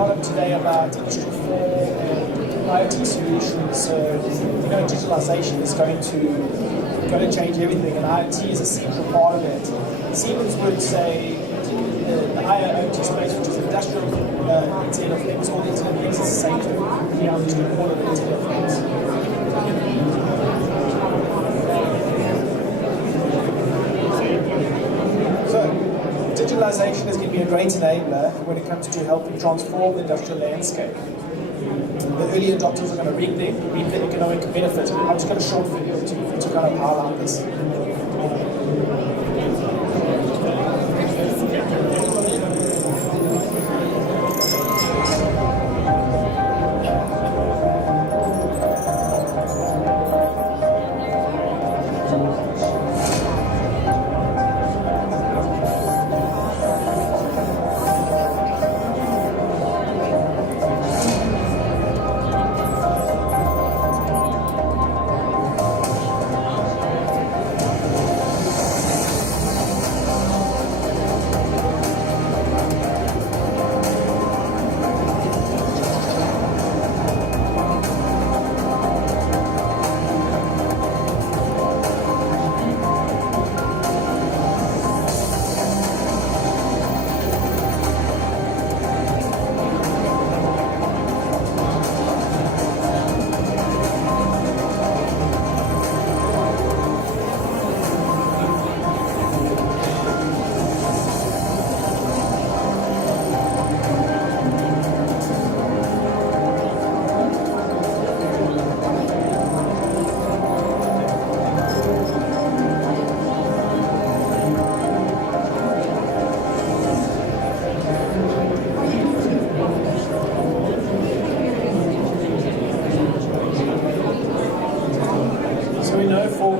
lot of today about Industry 4 and IoT solutions. So, digitalization is going to change everything, and IoT is a central part of it. Siemens would say the IoT space, which is industrial Internet of Things, all the Internet of Things is the same thing. We understand all of the Internet of Things. So, digitalization is going to be a great enabler when it comes to helping transform the industrial landscape. The early adopters are going to reap the economic benefit. I'm just going to short video to kind of highlight this.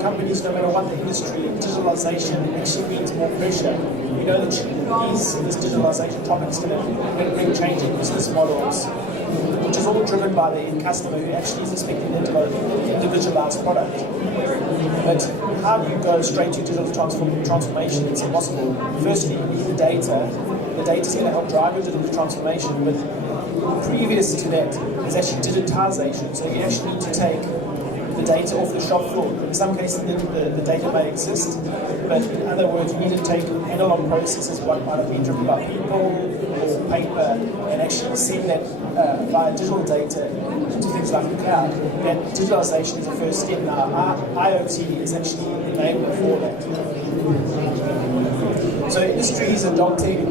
Companies, no matter what the industry, digitalization actually means more pressure. We know that this digitalization topic is going to bring change in business models, which is all driven by the end customer who actually is expecting an individualized product. But how do you go straight to digital transformation? It's impossible. Firstly, you need the data. The data is going to help drive your digital transformation, but previous to that is actually digitization. So you actually need to take the data off the shop floor. In some cases, the data may exist, but in other words, you need to take analog processes, what might have been driven by people or paper, and actually send that via digital data to things like the cloud. That digitalization is the first step. Now, IoT is actually the enabler for that. So industries adopting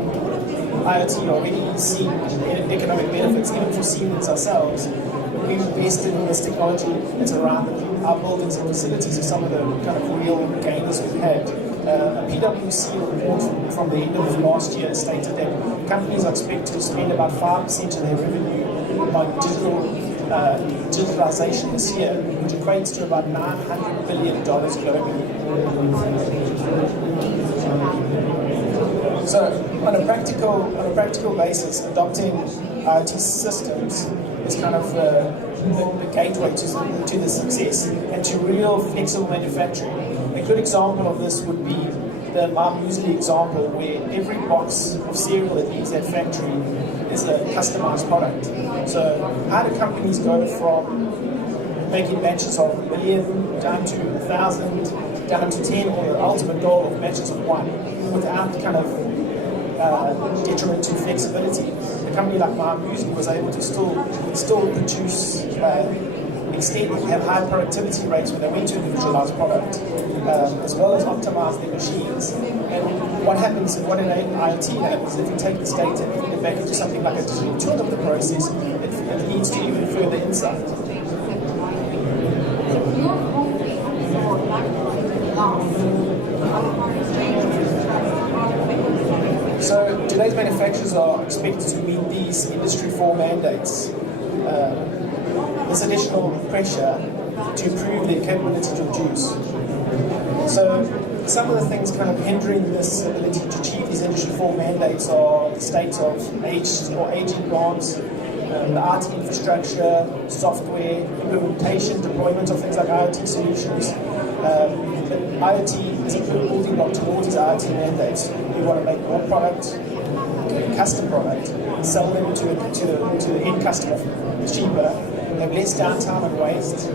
IoT already see economic benefits, even for Siemens ourselves. We've invested in this technology. It's around our buildings and facilities are some of the kind of real gains we've had. A PwC report from the end of last year stated that companies are expected to spend about 5% of their revenue on digitalization this year, which equates to about $900 billion globally. So, on a practical basis, adopting IoT systems is kind of the gateway to the success and to real flexible manufacturing. A good example of this would be the muesli example, where every box of cereal that leaves that factory is a customized product. So how do companies go from making batches of 1 million down to 1,000, down to 10, or the ultimate goal of batches of 1, without kind of detriment to flexibility? A company like Muesli was able to still produce, have high productivity rates when they went to an individualized product, as well as optimize their machines. And what happens, what an IoT happens, if you take this data and feed it back into something like a digital twin of the process, it leads to even further insight. So today's manufacturers are expected to meet these Industry 4 mandates. This additional pressure to improve their capability to produce. So some of the things kind of hindering this ability to achieve these Industry 4 mandates are the state of aging plants, the IT infrastructure, software, implementation, deployment of things like IoT solutions. But IoT is a building block towards these IoT mandates. We want to make more product, a custom product, sell them to the end customer cheaper, have less downtime and waste,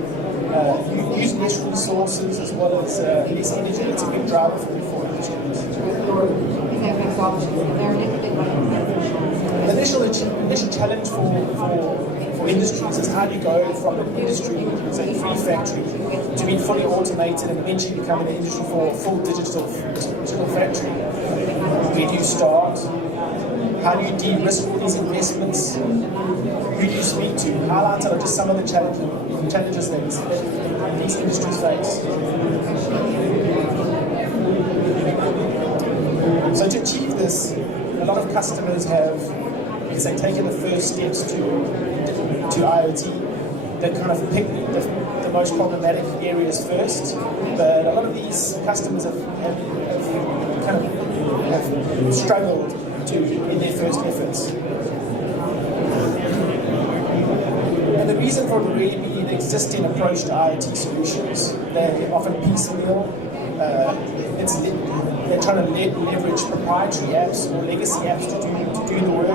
use less resources as well as less energy. It's a big driver for industries. The initial challenge for industries is how do you go from an industry, say free factory, to being fully automated and eventually becoming an industry for a full digital factory. Where do you start? How do you de-risk all these investments? Who do you speak to? Highlighted are just some of the challenges that these industries face. So to achieve this, a lot of customers have, let's say, taken the first steps to IoT. They've kind of picked the most problematic areas first, but a lot of these customers have struggled in their first efforts. And the reason for it would really be the existing approach to IoT solutions. They're often piecemeal. They're trying to leverage proprietary apps or legacy apps to do the work.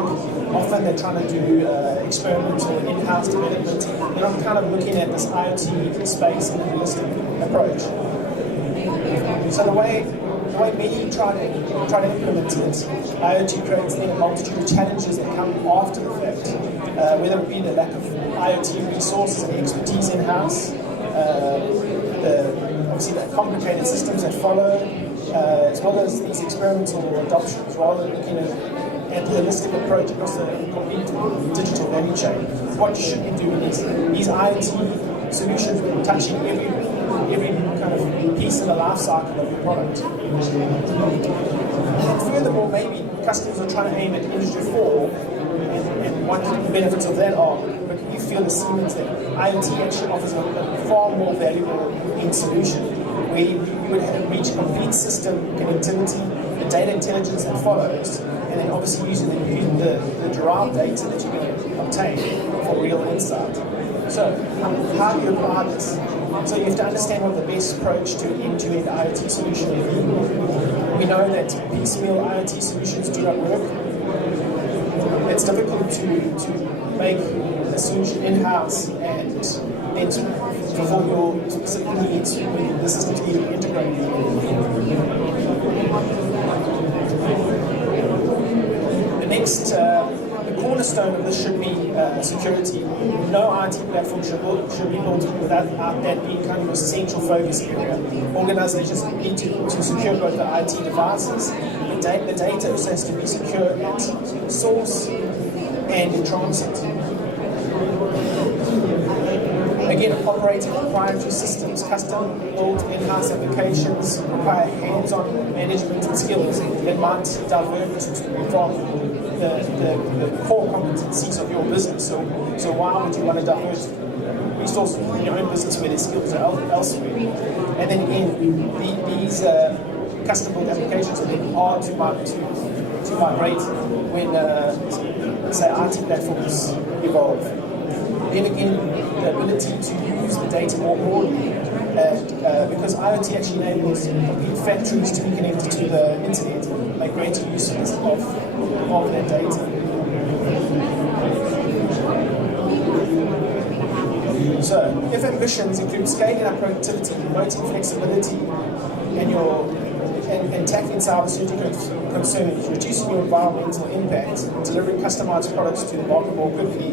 Often they're trying to do experimental in-house development. They're not kind of looking at this IoT space in a holistic approach. So the way many try to implement it, IoT creates then a multitude of challenges that come after the fact, whether it be the lack of IoT resources and expertise in-house, obviously the complicated systems that follow, as well as these experimental adoptions, rather than looking at the holistic approach across the complete digital value chain. What you should be doing is these IoT solutions will be touching every kind of piece in the life cycle of your product. And furthermore, maybe customers are trying to aim at Industry 4, and one of the benefits of that are, but we feel the Siemens that IoT actually offers a far more valuable end solution, where you would reach complete system connectivity, the data intelligence that follows, and then obviously using the derived data that you're going to obtain for real insight. So how do you apply this? So you have to understand what the best approach to an end-to-end IoT solution would be. We know that piecemeal IoT solutions do not work. It's difficult to make a solution in-house and then fulfill your specific needs when the system is being integrated. The cornerstone of this should be security. No IT platform should be built without that being kind of a central focus area. Organizations need to secure both the IT devices, the data has to be secure at source and in transit. Again, operating proprietary systems, custom built in-house applications require hands-on management and skills that might divert from the core competencies of your business. So why would you want to divert resources in your own business where their skills are elsewhere? And then again, these custom-built applications are then hard to migrate when, say, IT platforms evolve. Then again, the ability to use the data more broadly, because IoT actually enables complete factories to be connected to the internet, make greater use of that data. So, if ambitions include scaling up productivity, promoting flexibility, and tackling cybersecurity concerns, reducing your environmental impact, delivering customized products to the market more quickly,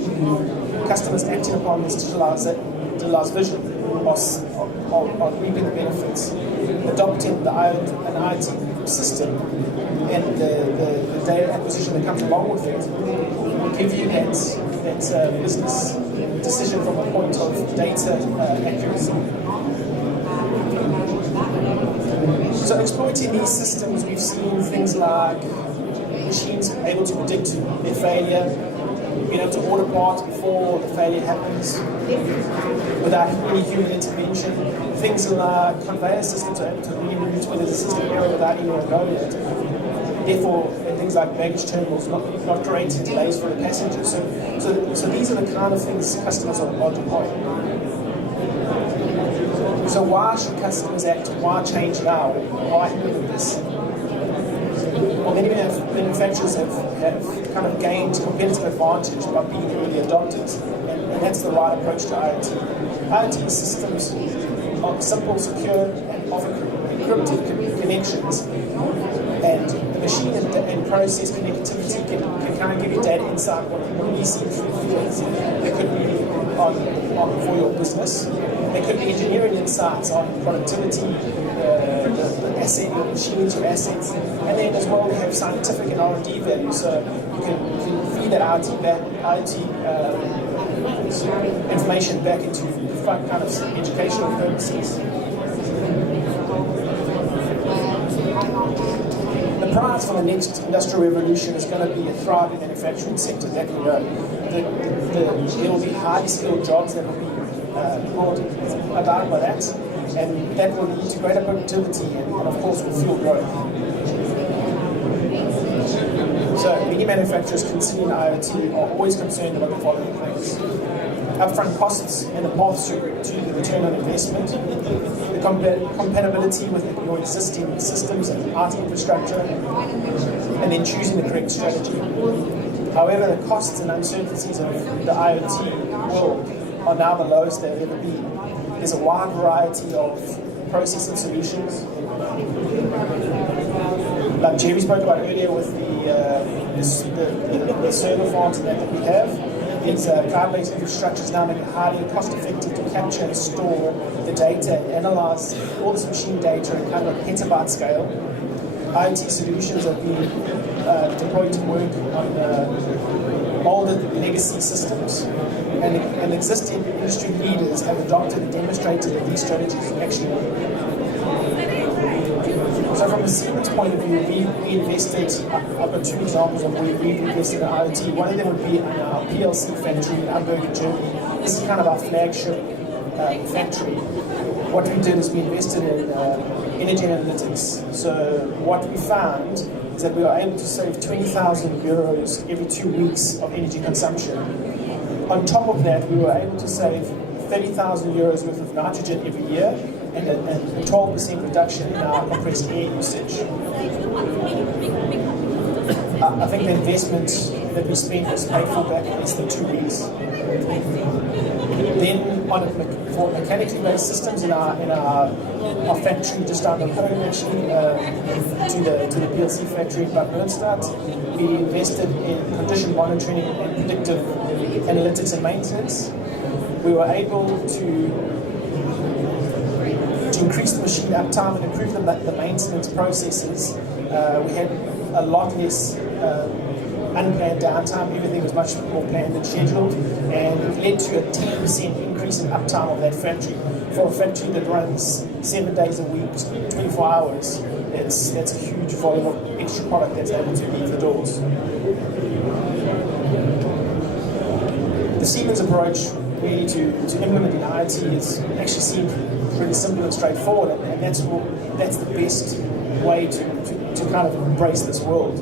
customers acting upon this digitalized vision are reaping the benefits. Adopting an IoT system and the data acquisition that comes along with it will give you that business decision from a point of data accuracy. So exploiting these systems, we've seen things like machines able to predict their failure, being able to order parts before the failure happens without any human intervention. Things like conveyor systems are able to reroute when there's a system error without anyone knowing it. Therefore, things like baggage terminals not creating delays for the passengers. So these are the kind of things customers are deploying. So why should customers act? Why change now? Why implement this? Well, many manufacturers have kind of gained competitive advantage by being early adopters, and that's the right approach to IoT. IoT systems are simple, secure, and offer encrypted connections, and the machine and process connectivity can kind of give you data insight on what you see through fields. They could be on for your business. There could be engineering insights on productivity, the asset, your machines, your assets, and then as well they have scientific and R&D value. So you can feed that IoT information back into kind of educational purposes. The prize for the next industrial revolution is going to be a thriving manufacturing sector that we know. There will be highly skilled jobs that will be brought about by that, and that will lead to greater productivity and of course will fuel growth. So many manufacturers considering IoT are always concerned about the following things: upfront costs and the path to the return on investment, the compatibility with your existing systems and IT infrastructure, and then choosing the correct strategy. However, the costs and uncertainties of the IoT world are now the lowest they've ever been. There's a wide variety of processing solutions. Like Jerry spoke about earlier with the server farms that we have, these cloud-based infrastructures now make it highly cost-effective to capture and store the data and analyze all this machine data at kind of a petabyte scale. IoT solutions have been deployed to work on older legacy systems, and existing industry leaders have adopted and demonstrated that these strategies actually work. So from a Siemens point of view, we invested, I've got two examples of where we've invested in IoT. One of them would be in our PLC factory in Hamburg, Germany. This is kind of our flagship factory. What we did is we invested in energy analytics. So what we found is that we were able to save 20,000 euros every 2 weeks of energy consumption. On top of that, we were able to save 30,000 euros worth of nitrogen every year and a 12% reduction in our compressed air usage. I think the investment that we spent was paid for back in less than 2 weeks. Then for mechanically based systems in our factory just down the road actually to the PLC factory in Bad Bernstadt, we invested in condition monitoring and predictive analytics and maintenance. We were able to increase the machine uptime and improve the maintenance processes. We had a lot less unplanned downtime. Everything was much more planned and scheduled, and it led to a 10% increase in uptime of that factory. For a factory that runs 7 days a week, 24 hours, that's a huge volume of extra product that's able to leave the doors. The Siemens approach really to implementing IoT is actually seemed pretty simple and straightforward, and that's the best way to kind of embrace this world.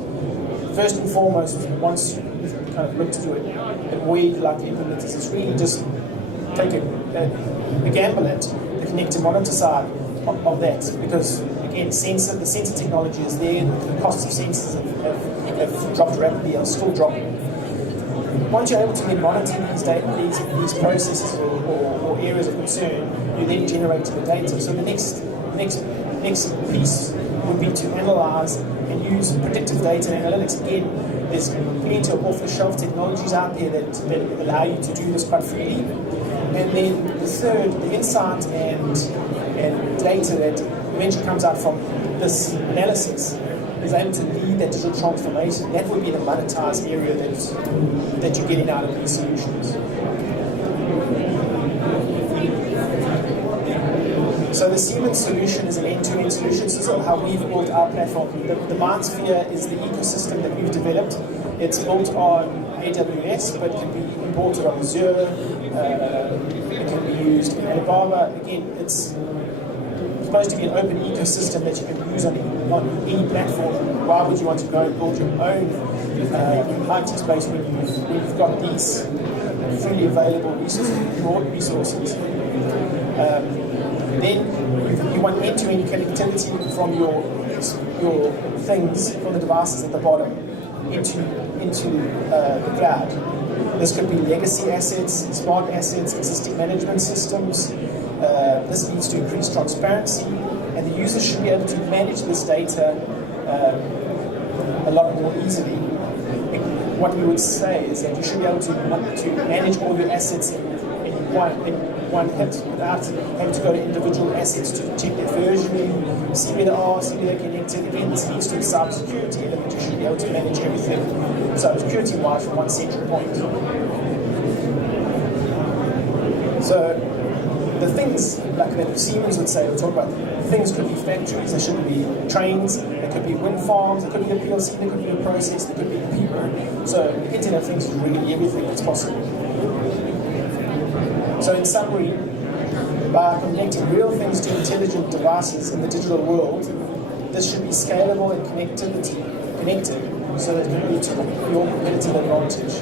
First and foremost, once you've kind of looked through it, and we'd like to implement this, is really just take a gamble at the connected monitor side of that, because again, the sensor technology is there, the costs of sensors have dropped rapidly and still dropping. Once you're able to then monitor these processes or areas of concern, you then generate the data. So the next piece would be to analyze and use predictive data and analytics. Again, there's plenty of off-the-shelf technologies out there that allow you to do this quite freely. And then the third, the insight and data that eventually comes out from this analysis is able to lead that digital transformation. That would be the monetized area that you're getting out of these solutions. So the Siemens solution is an end-to-end solution. This is how we've built our platform. The MindSphere is the ecosystem that we've developed. It's built on AWS, but it can be imported on Azure. It can be used in Alibaba. Again, it's supposed to be an open ecosystem that you can use on any platform. Why would you want to go and build your own IT space when you've got these freely available resources, broad resources? Then you want end-to-end connectivity from your your things from the devices at the bottom into the cloud. This could be legacy assets, smart assets, existing management systems. This leads to increased transparency, and the user should be able to manage this data a lot more easily. What we would say is that you should be able to manage all your assets in one hit without having to go to individual assets to check their versioning, see where they are, see where they're connected. Again, this leads to cybersecurity, that you should be able to manage everything cybersecurity-wise from one central point. So the things like that Siemens would say, we talk about things could be factories, there should be trains, there could be wind farms, there could be a PLC, there could be a process, there could be people. So the Internet of Things is really everything that's possible. So in summary, by connecting real things to intelligent devices in the digital world, this should be scalable and connected so that it can lead to your competitive advantage.